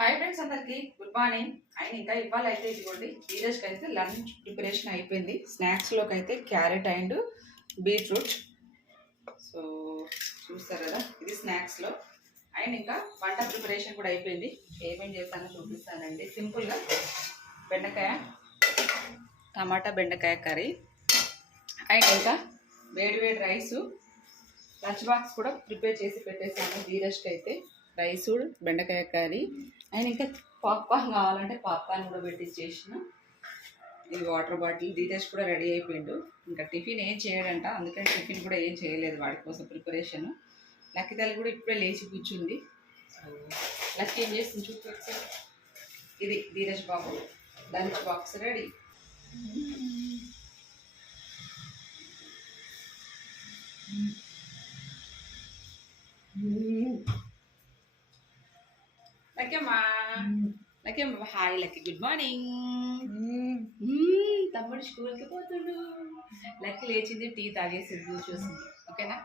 Hi friends, అందరికి good morning. And ఇంకా ఇవాళ అయితే ఇదిగోండి ధీరజ్కి అయితే లంచ్ ప్రిపరేషన్ అయిపోయింది. స్నాక్స్లోకి అయితే క్యారెట్ అండ్ బీట్రూట్. సో చూస్తారు కదా, ఇది స్నాక్స్లో. అండ్ ఇంకా వంట ప్రిపరేషన్ కూడా అయిపోయింది. ఏమేమి చేస్తానో చూపిస్తానండి. సింపుల్గా బెండకాయ, టమాటా బెండకాయ కర్రీ. అండ్ ఇంకా వేడి వేడి రైసు, లంచ్ బాక్స్ కూడా ప్రిపేర్ చేసి పెట్టేసాను ధీరజ్కి అయితే. రైసు, బెండకాయ కర్రీ. అండ్ ఇంకా పాప్కార్న్ కావాలంటే పాప్కార్న్ కూడా పెట్టించేసిన. ఇది వాటర్ బాటిల్. ధీరజ్ కూడా రెడీ అయిపోయిండు. ఇంకా టిఫిన్ ఏం చేయడంట, అందుకని టిఫిన్ కూడా ఏం చేయలేదు వాడి కోసం ప్రిపరేషన్. లక్కీ తల్లి కూడా ఇప్పుడే లేచి కూర్చుంది. లక్కీ ఏం చేస్తుంది చూపించు. ఇది ధీరజ్ బాబు lunch box ready. Lakkamma hi. Lucky good morning. తమ్ముడు స్కూల్కి పోతుండు. లక్కీ లేచింది, టీ తాగేసి చూసింది. ఓకేనా?